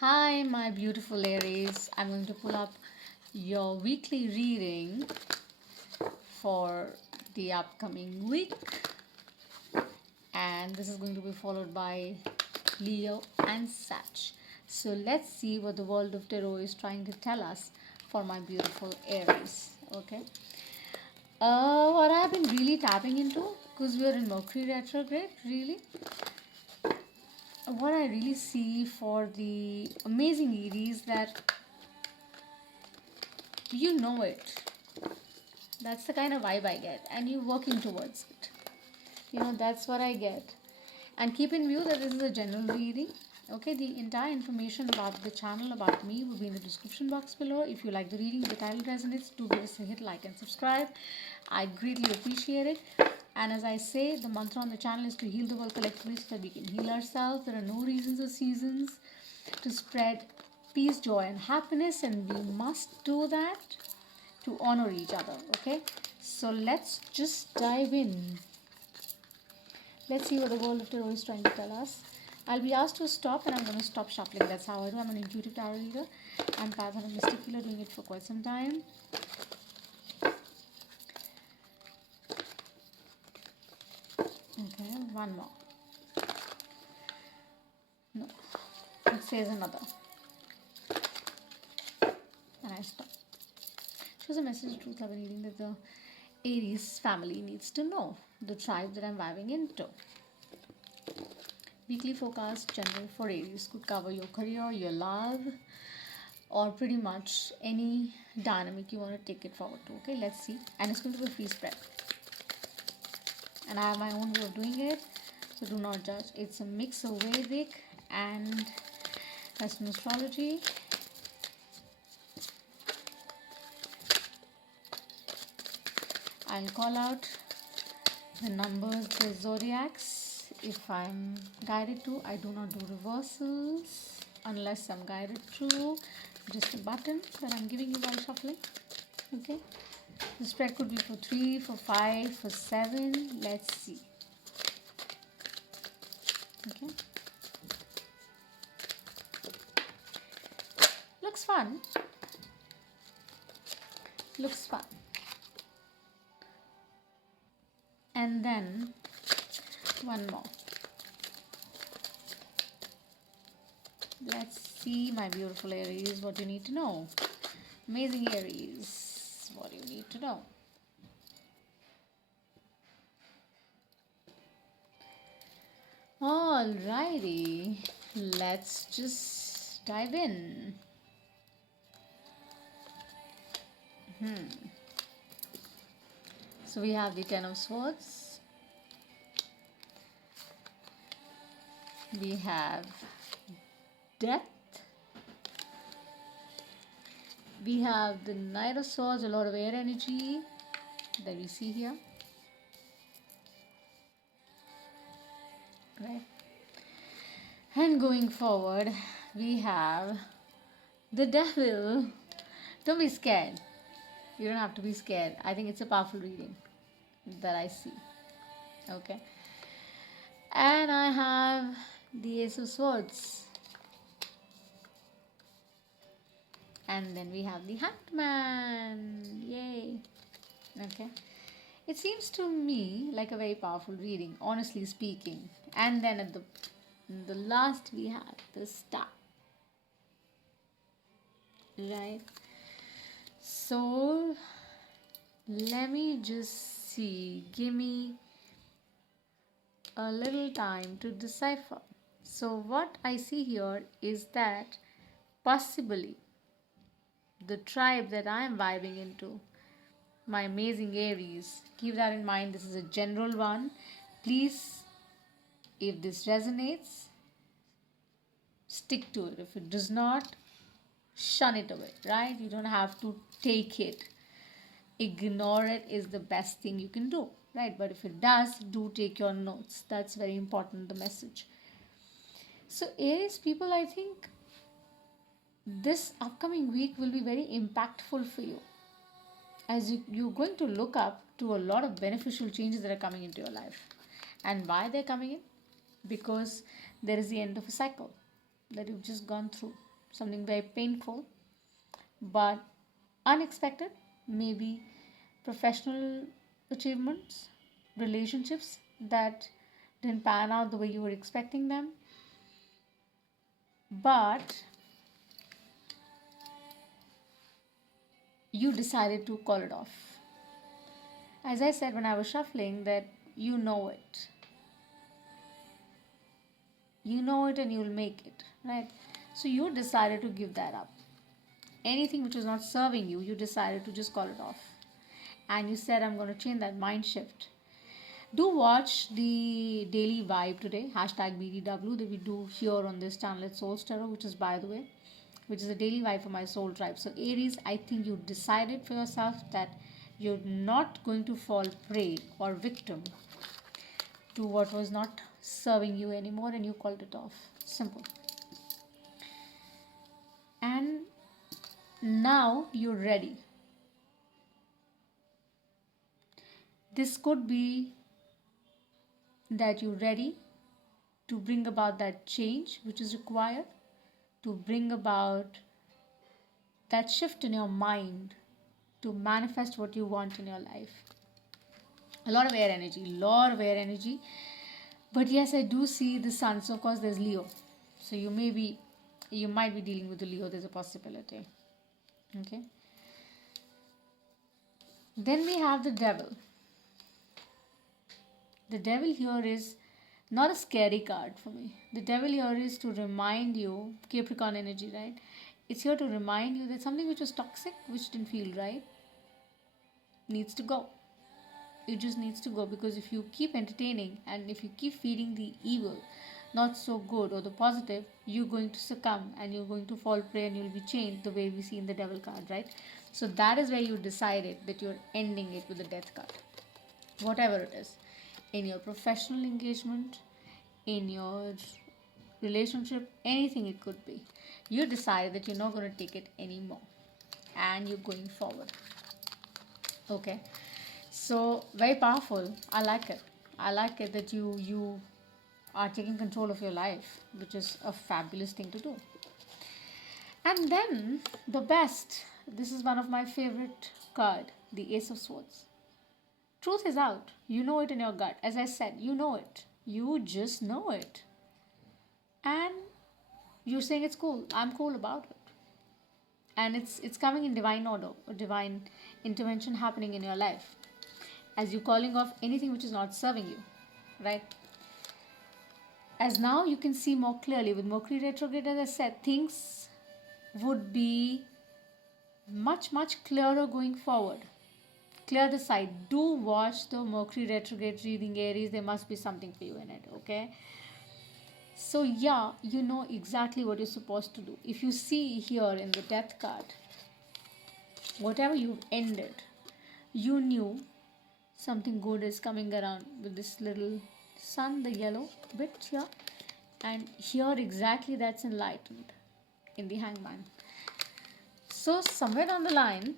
Hi, my beautiful Aries. I'm going to pull up your weekly reading for the upcoming week, and this is going to be followed by Leo and Sag. So let's see what the world of tarot is trying to tell us for my beautiful Aries. Okay. What I've been really tapping into, because we are in Mercury retrograde, really, what I really see for the amazing Aries that you know it. That's the kind of vibe I get, and you're working towards it. That's what I get. And keep in view that this is a general reading. Okay, the entire information about the channel, about me, will be in the description box below. If you like the reading, the title resonates, do give us a hit, like, and subscribe. I greatly appreciate it. And as I say, the mantra on the channel is to heal the world collectively so that we can heal ourselves. There are no reasons or seasons to spread peace, joy, and happiness, and we must do that to honor each other. Okay, so let's just dive in. Let's see what the world of tarot is trying to tell us. I'll be asked to stop, and I'm going to stop shuffling. That's how I do. I'm an intuitive tarot reader. I'm Path and a Mystic Healer, doing it for quite some time. Okay, one more. No, it says another. And I stop. Shows a message of truth, love, and healing that the Aries family needs to know. The tribe that I'm vibing into. Weekly forecast general for Aries could cover your career, your love, or pretty much any dynamic you want to take it forward to. Okay, let's see. And it's going to be a free spread. And I have my own way of doing it, so do not judge. It's a mix of Vedic and Western astrology. I'll call out the numbers, the zodiacs, if I'm guided to. I do not do reversals unless I'm guided to. Just a button that I'm giving you while shuffling. Okay, the spread could be for 3, for 5, for 7. Let's see. Okay, looks fun. Looks fun. And then one more. Let's see, my beautiful Aries, what you need to know. Amazing Aries, what you need to know. Alrighty, let's just dive in. So we have the Ten of Swords. We have Death. We have the Knight of Swords, a lot of air energy that we see here. Right. And going forward, we have the Devil. Don't be scared. You don't have to be scared. I think it's a powerful reading that I see. Okay. And I have the Ace of Swords. And then we have the Hangman. Yay. Okay. It seems to me like a very powerful reading, honestly speaking. And then at the last we have the Star. Right. So let me just see. Give me a little time to decipher. So what I see here is that possibly the tribe that I am vibing into, my amazing Aries, keep that in mind. This is a general one. Please, if this resonates, stick to it. If it does not, shun it away, right? You don't have to take it. Ignore it is the best thing you can do, right? But if it does, do take your notes. That's very important, the message. So Aries people, I think this upcoming week will be very impactful for you, as you're going to look up to a lot of beneficial changes that are coming into your life. And why they're coming in? Because there is the end of a cycle that you've just gone through. something very painful but unexpected, maybe professional achievements, relationships that didn't pan out the way you were expecting them, but you decided to call it off. As I said when I was shuffling, that you know it. You know it and you'll make it, right? So you decided to give that up. Anything which was not serving you, you decided to just call it off. And you said, I'm going to change that mind shift. Do watch the daily vibe today, hashtag BDW, that we do here on this channel at Soul Tarot, which is, by the way, which is a daily vibe for my soul tribe. So Aries, I think you decided for yourself that you're not going to fall prey or victim to what was not serving you anymore, and you called it off. Simple. And now you're ready. This could be that you're ready to bring about that change which is required, to bring about that shift in your mind, to manifest what you want in your life. A lot of air energy. But yes, I do see the sun. So of course there's Leo. So you might be dealing with the Leo. There's a possibility. Okay. Then we have the devil. The devil here is not a scary card for me. The devil here is to remind you, Capricorn energy, right? It's here to remind you that something which was toxic, which didn't feel right, needs to go. It just needs to go, because if you keep entertaining and if you keep feeding the evil, not so good, or the positive, you're going to succumb and you're going to fall prey and you'll be chained the way we see in the devil card, right? So that is where you decided that you're ending it with the death card. Whatever it is. In your professional engagement, in your relationship, anything it could be. You decide that you're not going to take it anymore and you're going forward. Okay. So very powerful. I like it. I like it that you are taking control of your life, which is a fabulous thing to do. And then the best. This is one of my favorite card, the Ace of Swords. Truth is out. You know it in your gut. As I said, you know it. You just know it. And you're saying it's cool. I'm cool about it. And it's coming in divine order, or divine intervention happening in your life, as you calling off anything which is not serving you, right? As now you can see more clearly with Mercury retrograde, as I said, things would be much clearer going forward. Clear the sight. Do watch the Mercury retrograde reading, Aries. There must be something for you in it, okay? So yeah, you know exactly what you're supposed to do. If you see here in the death card, whatever you've ended, you knew something good is coming around with this little sun, the yellow bit here. And here exactly that's enlightened in the Hangman. So somewhere down the line,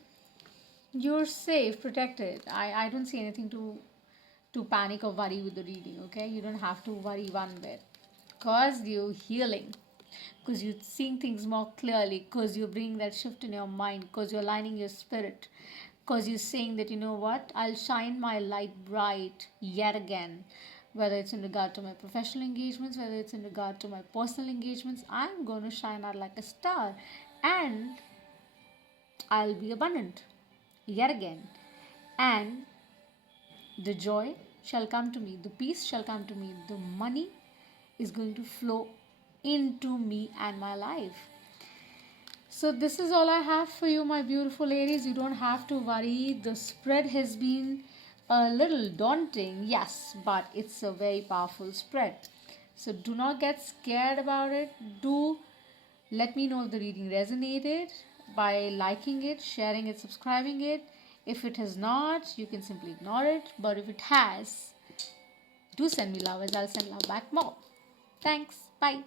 you're safe, protected. I don't see anything to panic or worry with the reading, okay? You don't have to worry one bit. Because you're healing. Because you're seeing things more clearly. Because you're bringing that shift in your mind. Because you're aligning your spirit. Because you're saying that, you know what? I'll shine my light bright yet again. Whether it's in regard to my professional engagements, whether it's in regard to my personal engagements, I'm going to shine out like a star. And I'll be abundant yet again. And the joy shall come to me. The peace shall come to me. The money is going to flow into me and my life. So this is all I have for you, my beautiful Aries. You don't have to worry. The spread has been a little daunting, yes, but it's a very powerful spread. So do not get scared about it. Do let me know if the reading resonated by liking it, sharing it, subscribing it. If it has not, you can simply ignore it. But if it has, do send me love, as I'll send love back more. Thanks. Bye.